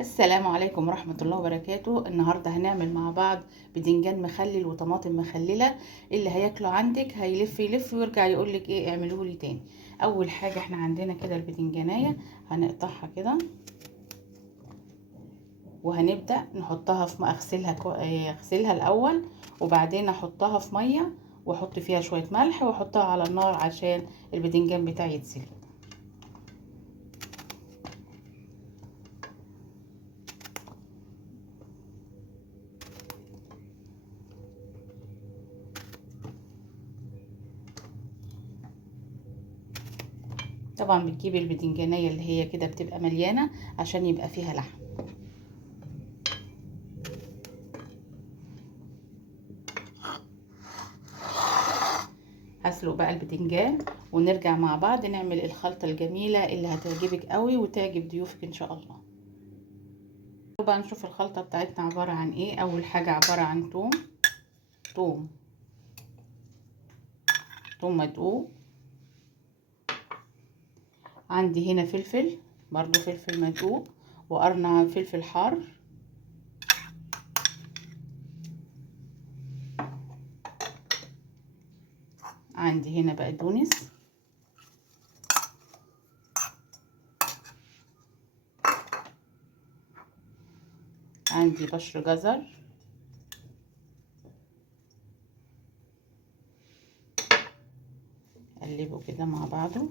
السلام عليكم ورحمة الله وبركاته. النهاردة هنعمل مع بعض بدنجان مخلل وطماطم مخللة. اللي هياكله عندك هيلف يلف ويرجع يقولك ايه اعملوه لي تاني. اول حاجة احنا عندنا كده البدنجانية هنقطعها كده، وهنبدأ نحطها في اغسلها الاول، وبعدين احطها في مية واحط فيها شوية ملح واحطها على النار عشان البدنجان بتاعي يتسلق. طبعا بتجيبي البدنجانية اللي هي كده بتبقى مليانة عشان يبقى فيها لحم. هسلق بقى البدنجان ونرجع مع بعض نعمل الخلطة الجميلة اللي هتعجبك قوي وتعجب ضيوفك ان شاء الله. بقى نشوف الخلطة بتاعتنا عبارة عن ايه. اول حاجة عبارة عن توم مدقوق. عندي هنا فلفل، برضو فلفل مدقوق، وقرن فلفل حار. عندي هنا بقدونس. عندي بشر جزر. قلبه كده مع بعضه.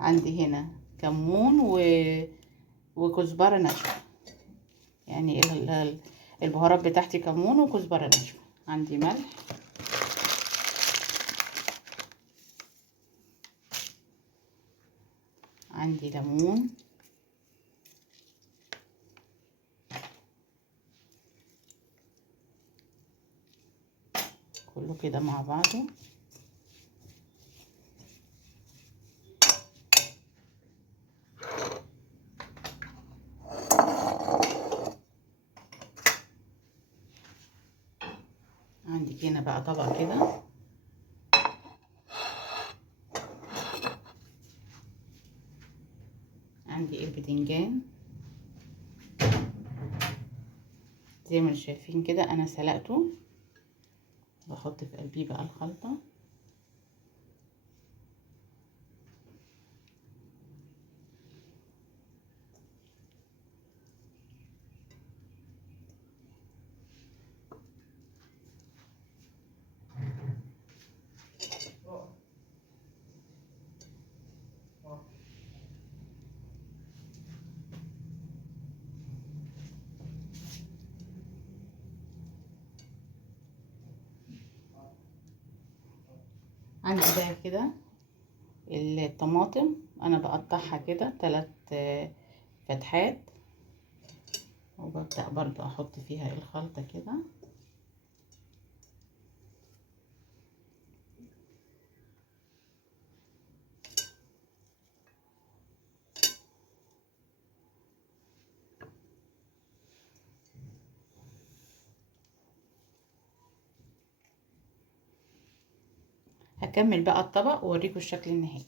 عندي هنا كمون وكزبرة ناشفة، يعني البهارات بتاعتي كمون وكزبرة ناشفة. عندي ملح. عندي ليمون. كله كده مع بعضه. عندي هنا بقى طبق كده، عندي البدنجان زي ما شايفين كده انا سلقته، بحط في قلبيه بقى الخلطة. عندي بقى كده الطماطم، انا بقطعها كده 3 فتحات، وببدأ برضو احط فيها الخلطة كده. هكمل بقى الطبق واوريكم الشكل النهائي.